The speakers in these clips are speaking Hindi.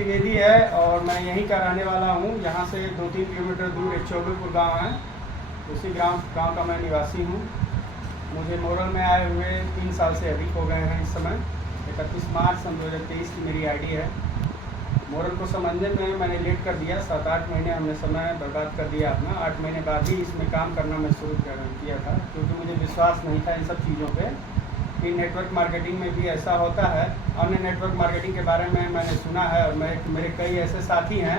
द्विवेदी है और मैं यहीं का रहने वाला हूँ। यहाँ से 2-3 किलोमीटर दूर एक चौबेपुर गांव है, उसी गांव का मैं निवासी हूँ। मुझे मोरल में आए हुए 3 साल से अधिक हो गए हैं। इस समय 31 मार्च सन 2023 की मेरी आईडी है। मोरल को समझने में मैंने लेट कर दिया, 7-8 महीने हमने समय बर्बाद कर दिया अपना। 8 महीने बाद ही इसमें काम करना मैं शुरू किया था, क्योंकि मुझे विश्वास नहीं था इन सब चीज़ों पे कि नेटवर्क मार्केटिंग में भी ऐसा होता है। अन्य नेटवर्क मार्केटिंग के बारे में मैंने सुना है और मेरे कई ऐसे साथी हैं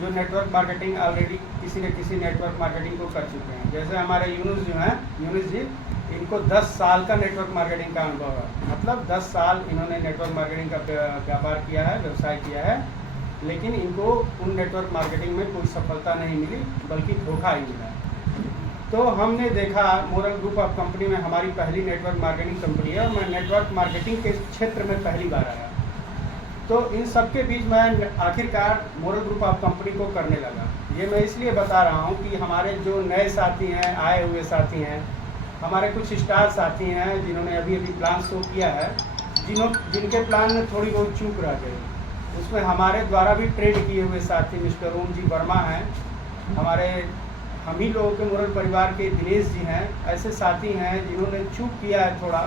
जो नेटवर्क मार्केटिंग ऑलरेडी किसी न किसी नेटवर्क मार्केटिंग को कर चुके हैं। जैसे हमारे यूनुस जो हैं, यूनुस जी, इनको 10 साल का नेटवर्क मार्केटिंग का अनुभव है। मतलब 10 साल इन्होंने नेटवर्क मार्केटिंग का व्यापार किया है, व्यवसाय किया है, लेकिन इनको उन नेटवर्क मार्केटिंग में कोई सफलता नहीं मिली, बल्कि धोखा ही मिला। तो हमने देखा मोरल ग्रुप ऑफ कंपनी में हमारी पहली नेटवर्क मार्केटिंग कंपनी है और मैं नेटवर्क मार्केटिंग के क्षेत्र में पहली बार आया। तो इन सब के बीच मैं आखिरकार मोरल ग्रुप ऑफ कंपनी को करने लगा। ये मैं इसलिए बता रहा हूँ कि हमारे जो नए साथी हैं, आए हुए साथी हैं, हमारे कुछ स्टार साथी हैं जिन्होंने अभी प्लान शो किया है, जिनके प्लान में थोड़ी बहुत चूक रह गई, उसमें हमारे द्वारा भी ट्रेड किए हुए साथी मिस्टर ओम जी वर्मा हैं, हमारे हम ही लोगों के मोरल परिवार के दिनेश जी हैं। ऐसे साथी हैं जिन्होंने चूक किया है थोड़ा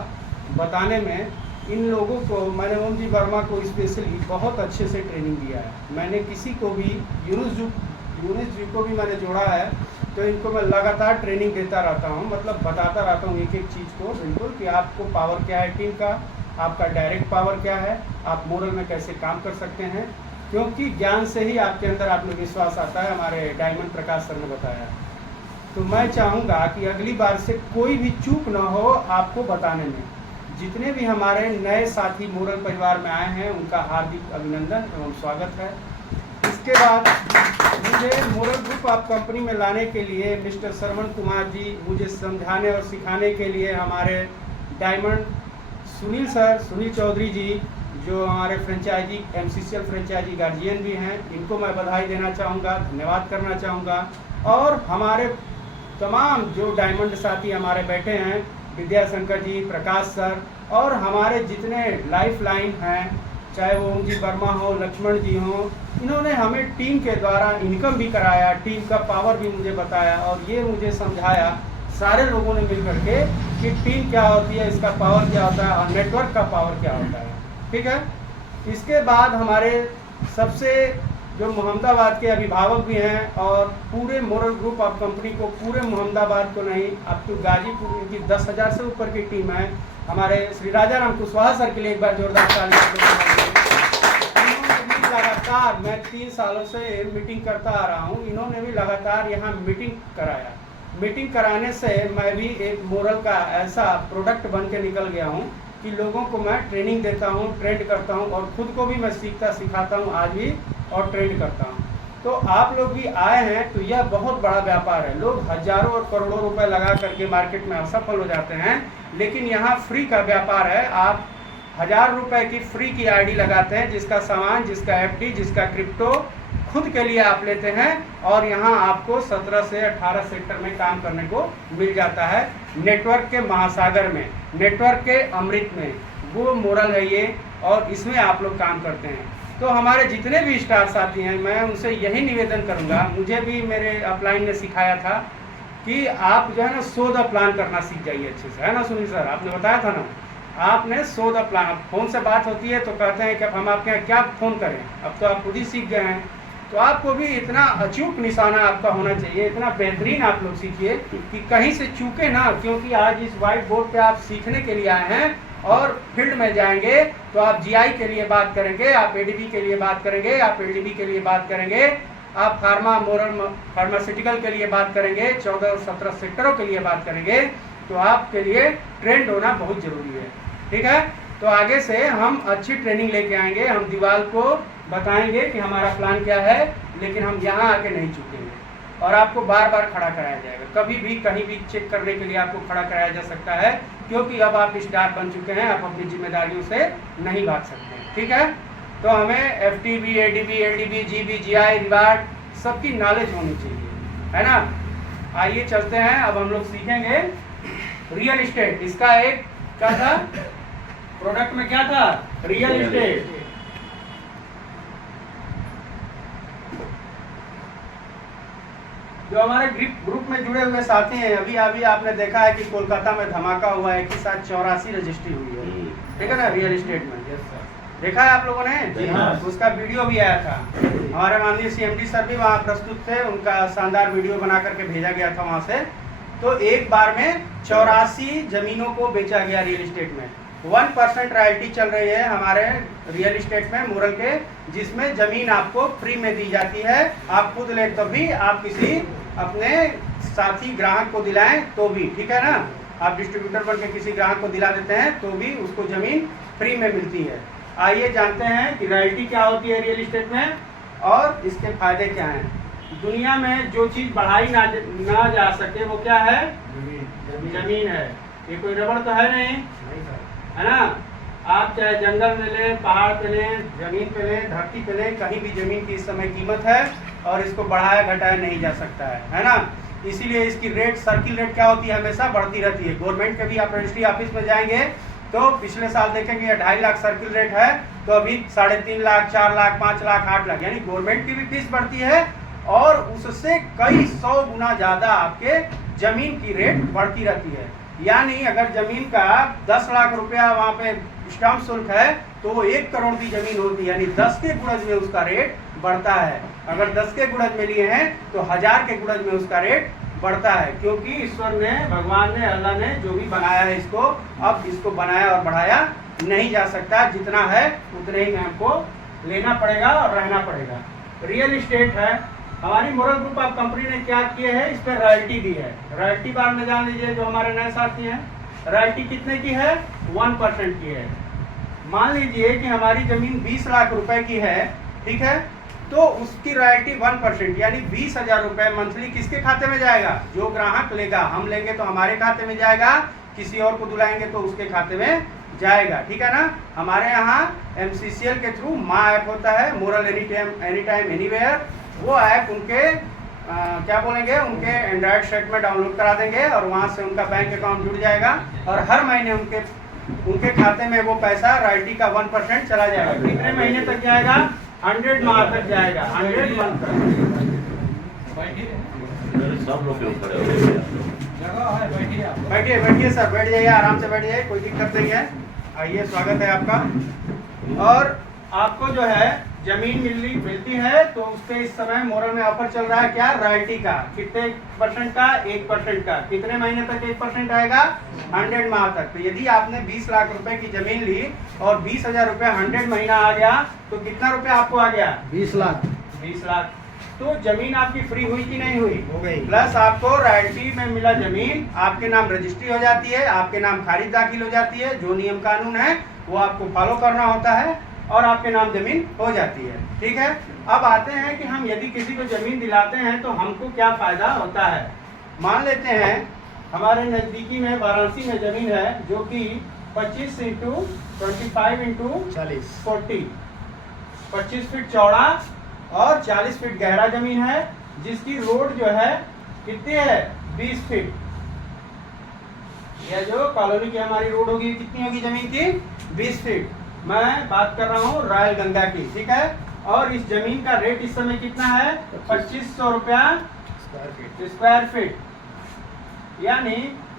बताने में। इन लोगों को मैंने ओम जी वर्मा को स्पेशली बहुत अच्छे से ट्रेनिंग दिया है। मैंने किसी को भी यूनुस जी को भी मैंने जोड़ा है, तो इनको मैं लगातार ट्रेनिंग देता रहता हूँ, मतलब बताता रहता हूँ एक एक चीज़ को बिल्कुल कि आपको पावर क्या है टीम का, आपका डायरेक्ट पावर क्या है, आप मोरल में कैसे काम कर सकते हैं, क्योंकि ज्ञान से ही आपके अंदर आत्मविश्वास आता है। हमारे डायमंड प्रकाश सर ने बताया। तो मैं चाहूँगा कि अगली बार से कोई भी चूक ना हो आपको बताने में। जितने भी हमारे नए साथी मोरल परिवार में आए हैं उनका हार्दिक अभिनंदन एवं स्वागत है। इसके बाद मुझे मोरल ग्रुप ऑफ कंपनी में लाने के लिए मिस्टर श्रवण कुमार जी, मुझे समझाने और सिखाने के लिए हमारे डायमंड सुनील चौधरी जी, जो हमारे फ्रेंचाइजी MCCL फ्रेंचाइजी गार्जियन भी हैं, इनको मैं बधाई देना चाहूँगा, धन्यवाद करना चाहूँगा। और हमारे तमाम जो डायमंड साथी हमारे बैठे हैं, विद्याशंकर जी, प्रकाश सर, और हमारे जितने लाइफ लाइन हैं, चाहे वो ओम जी वर्मा हो, लक्ष्मण जी हो, इन्होंने हमें टीम के द्वारा इनकम भी कराया, टीम का पावर भी मुझे बताया और ये मुझे समझाया सारे लोगों ने मिल करके कि टीम क्या होती है, इसका पावर क्या होता है और नेटवर्क का पावर क्या होता है। ठीक है। इसके बाद हमारे सबसे जो मोहम्मदाबाद के अभिभावक भी हैं और पूरे मोरल ग्रुप ऑफ कंपनी को, पूरे मोहम्मदाबाद को नहीं, अब तो गाजीपुर की 10,000 से ऊपर की टीम है। हमारे श्री राजा राम कुशवाहा सर के लिए एक बार जोरदार ताली। लगातार मैं 3 सालों से मीटिंग करता आ रहा हूँ, इन्होंने भी लगातार यहाँ मीटिंग कराया। मीटिंग कराने से मैं भी एक मोरल का ऐसा प्रोडक्ट बन के निकल गया हूँ कि लोगों को मैं ट्रेनिंग देता हूँ, ट्रेंड करता हूँ और खुद को भी मैं सीखता सिखाता हूँ आज भी और ट्रेंड करता हूँ। तो आप लोग भी आए हैं तो यह बहुत बड़ा व्यापार है। लोग हजारों और करोड़ों रुपए लगा करके मार्केट में असफल हो जाते हैं, लेकिन यहाँ फ्री का व्यापार है। आप 1000 रुपए की फ्री की आईडी लगाते हैं, जिसका सामान, जिसका FD, जिसका क्रिप्टो खुद के लिए आप लेते हैं और यहाँ आपको 17 से 18 सेक्टर में काम करने को मिल जाता है। नेटवर्क के महासागर में, नेटवर्क के अमृत में, वो मोरल है ये, और इसमें आप लोग काम करते हैं। तो हमारे जितने भी स्टाफ साथी हैं, मैं उनसे यही निवेदन करूंगा, मुझे भी मेरे अपलाइन ने सिखाया था कि आप जो है ना 100 प्लान करना सीख जाइए अच्छे से, है ना सुनील सर, आपने बताया था ना, आपने 100 प्लान। फ़ोन से बात होती है तो कहते हैं कि अब हम आपके यहाँ क्या फ़ोन करें, अब तो आप खुद ही सीख गए हैं। तो आपको भी इतना अचूक निशाना आपका होना चाहिए, इतना बेहतरीन आप लोग सीखिए कि कहीं से चूके ना, क्योंकि आज इस व्हाइट बोर्ड पे आप सीखने के लिए आए हैं और फील्ड में जाएंगे तो आप GI के लिए बात करेंगे, आप ADB के लिए बात करेंगे, आप LDB के लिए बात करेंगे, आप फार्मास्यूटिकल के लिए बात करेंगे, 14 और 17 सेक्टरों के लिए बात करेंगे। तो आपके लिए ट्रेंड होना बहुत ज़रूरी है। ठीक है। तो आगे से हम अच्छी ट्रेनिंग लेके आएंगे, हम दीवार को बताएंगे कि हमारा प्लान क्या है, लेकिन हम यहाँ आके नहीं चुकेंगे और आपको बार बार खड़ा कराया जाएगा। कभी भी कहीं भी चेक करने के लिए आपको खड़ा कराया जा सकता है, क्योंकि अब आप स्टार बन चुके हैं, आप अपनी जिम्मेदारियों से नहीं भाग सकते। ठीक है। तो हमें FTB, ADB, LDB, GB, GI, reward सबकी नॉलेज होनी चाहिए, है ना। आइए चलते हैं, अब हम लोग सीखेंगे रियल इस्टेट। इसका एक क्या था, प्रोडक्ट में क्या था, रियल इस्टेट। जो हमारे ग्रुप में जुड़े हुए साथी हैं, अभी अभी आपने देखा है कि कोलकाता में धमाका हुआ है, एक ही साथ 84 रजिस्ट्री हुई है, ठीक है ना, रियल एस्टेट में। देखा है आप लोगों ने? जी हाँ। उसका वीडियो भी आया था, हमारे माननीय CMD सर भी वहाँ प्रस्तुत थे, उनका शानदार वीडियो बना करके भेजा गया था वहाँ से। तो एक बार में 84 जमीनों को बेचा गया रियल एस्टेट में। 1% रॉयल्टी चल रही है हमारे रियल एस्टेट में मोरल के, जिसमें जमीन आपको फ्री में दी जाती है। आप खुद ले तो भी, आप किसी अपने साथी ग्राहक को दिलाएं तो भी, ठीक है ना, आप डिस्ट्रीब्यूटर बन के किसी ग्राहक को दिला देते हैं तो भी उसको जमीन फ्री में मिलती है। आइए जानते हैं कि रॉयल्टी क्या होती है रियल एस्टेट में और इसके फायदे क्या हैं। दुनिया में जो चीज़ बढ़ाई ना जा सके वो क्या है? जमीन है। ये कोई रबड़ तो है नहीं, है ना। आप चाहे जंगल में लें, पहाड़ पे लें, जमीन पे लें, धरती पे लें, कहीं भी जमीन की इस समय कीमत है और इसको बढ़ाया घटाया नहीं जा सकता है ना। इसीलिए इसकी रेट, सर्किल रेट क्या होती है? हमेशा बढ़ती रहती है। गवर्नमेंट के भी आप रजिस्ट्री ऑफिस में जाएंगे तो पिछले साल देखेंगे 2.5 लाख सर्किल रेट है, तो अभी 3.5 लाख, 4 लाख, 5 लाख, 8 लाख, यानी गवर्नमेंट की भी फीस बढ़ती है और उससे कई 100 गुना ज़्यादा आपके जमीन की रेट बढ़ती रहती है। यानी अगर जमीन का 10 लाख रुपया वहाँ पे स्टाम्प शुल्क है तो वो 1 करोड़ की जमीन होती है, यानी 10 के गुणज में उसका रेट बढ़ता है। अगर 10 के गुणज में लिए हैं तो 1000 के गुणज में उसका रेट बढ़ता है, क्योंकि ईश्वर ने, भगवान ने, अल्लाह ने जो भी बनाया है इसको, अब इसको बनाया और बढ़ाया नहीं जा सकता। जितना है उतने ही में हमको लेना पड़ेगा और रहना पड़ेगा। रियल एस्टेट है हमारी मोरल ग्रुप ऑफ कंपनी ने क्या किए है, इस पर रॉयल्टी दी है। रॉयल्टी बार में जान लीजिए, जो हमारे नए साथी हैं, रॉयल्टी कितने की है? 1% की है। मान लीजिए कि हमारी जमीन 20 लाख रुपए की है, ठीक है, तो उसकी रॉयल्टी 1% यानी 20,000 रुपए मंथली किसके खाते में जाएगा? जो ग्राहक लेगा। हम लेंगे तो हमारे खाते में जाएगा, किसी और को दिलाएंगे तो उसके खाते में जाएगा, ठीक है ना। हमारे यहाँ MCCL के थ्रू माँ ऐप होता है, मोरल एनी टाइम एनीवेयर। वो ऐप उनके क्या बोलेंगे, उनके एंड्रॉयड सेट में डाउनलोड करा देंगे और वहाँ से उनका बैंक अकाउंट जुड़ जाएगा और हर महीने उनके खाते में वो पैसा रॉयल्टी का 1% चला जाएगा। कितने महीने तक जाएगा? 100 माह तक जाएगा, 100 मंथ तक। सब लोग खड़े हो गए। बैठिए बैठिए सर, बैठ जाइए, आराम से बैठ जाइए, कोई दिक्कत नहीं है। आइए, स्वागत है आपका। और आपको जो है जमीन मिलती है तो उस पर इस समय मोरल में ऑफर चल रहा है क्या? रॉयल्टी का। कितने % का? 1% का। कितने महीने तक 1% आएगा? 100 माह तक। तो यदि आपने 20 लाख रुपए की जमीन ली और 20,000 रुपए 100 महीना आ गया तो कितना रुपया आपको आ गया? 20 लाख। 20 लाख। तो जमीन आपकी फ्री हुई कि नहीं हुई? हो गई। प्लस आपको रॉयल्टी में मिला जमीन, आपके नाम रजिस्ट्री हो जाती है, आपके नाम खारिज दाखिल हो जाती है, जो नियम कानून है वो आपको फॉलो करना होता है और आपके नाम जमीन हो जाती है, ठीक है। अब आते हैं कि हम यदि किसी को जमीन दिलाते हैं तो हमको क्या फायदा होता है। मान लेते हैं हमारे नजदीकी में वाराणसी में जमीन है जो कि 25 × 25 × 40 25 फीट चौड़ा और 40 फीट गहरा जमीन है, जिसकी रोड जो है कितनी है? 20 फीट। यह जो कॉलोनी की हमारी रोड होगी कितनी होगी जमीन की? 20 फीट। मैं बात कर रहा हूँ रॉयल गंगा की, ठीक है। और इस जमीन का रेट इस समय कितना है? 2500 रुपया स्क्वायर फीट, यानी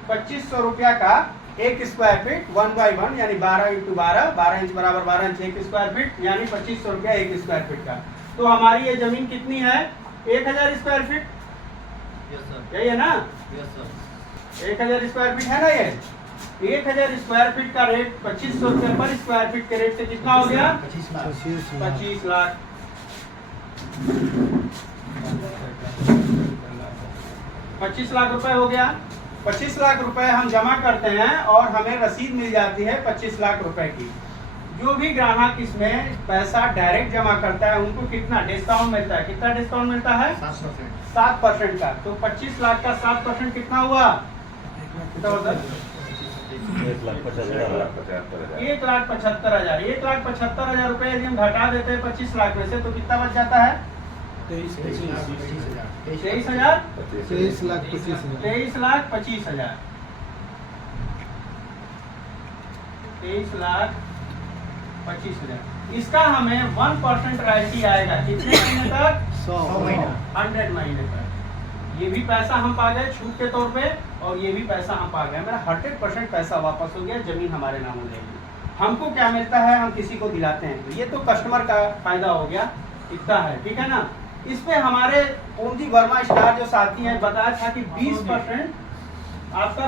2500 रुपया का 1 स्क्वायर फीट 1/1, यानी 12 × 12, 12 इंच बराबर 12 इंच 1 स्क्वायर फीट, यानी 2500 रुपया 1 स्क्वायर फीट का। तो हमारी ये जमीन कितनी है? 1000 स्क्वायर फीट। यही है ना? 1000 स्क्वायर फीट है ना। ये 1000 स्क्वायर फीट का रेट 2500 रुपये पर स्क्वायर फीट के रेट से कितना हो गया? 25 लाख। 25 लाख। 25 लाख रुपए हो गया। 25 लाख रुपए हम जमा करते हैं और हमें रसीद मिल जाती है 25 लाख रुपए की। जो भी ग्राहक इसमें पैसा डायरेक्ट जमा करता है उनको कितना डिस्काउंट मिलता है? कितना डिस्काउंट मिलता है? 7% का। तो 25 लाख का 7% कितना हुआ? 1,75,000। 1,75,000 रुपए यदि हम घटा देते हैं 25 लाख में से तो कितना बच जाता है? 23,25,000। 23,000। 23,25,000। 23,25,000। 23,25,000। इसका हमें 1% रॉयल्टी आएगा कितने महीने तक? 100 100 महीने तक। ये भी पैसा हम पा गए छूट के तौर पे और ये भी पैसा हम पा गए, मेरा 100% पैसा वापस हो गया, जमीन हमारे नाम हो जाएगी। हमको क्या मिलता है, हम किसी को दिलाते हैं, तो ये तो कस्टमर का फायदा हो गया, इतना है, ठीक है ना। इस पे हमारे ओम जी वर्मा स्टार जो साथी हैं बताया था कि 20% आपका